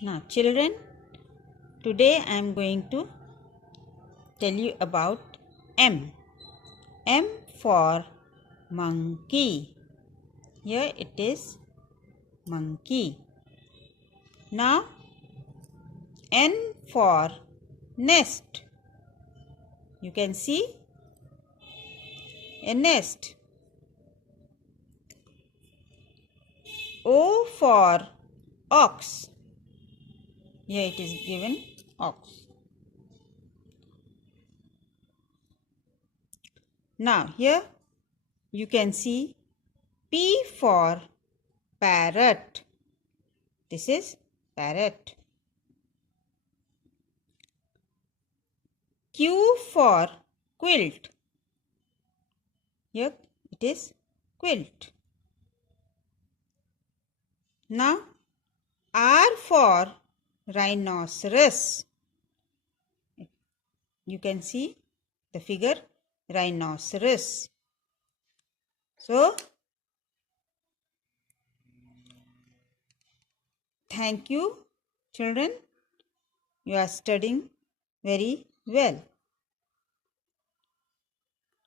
Now, children, today I am going to tell you about M. M for monkey. Here it is monkey. Now, N for nest. You can see a nest. O for ox. Here it is given ox. Now here you can see P for parrot. This is parrot. Q for quilt. Here it is quilt. Now R for rhinoceros. You can see the figure rhinoceros. So, thank you children. You are studying very well.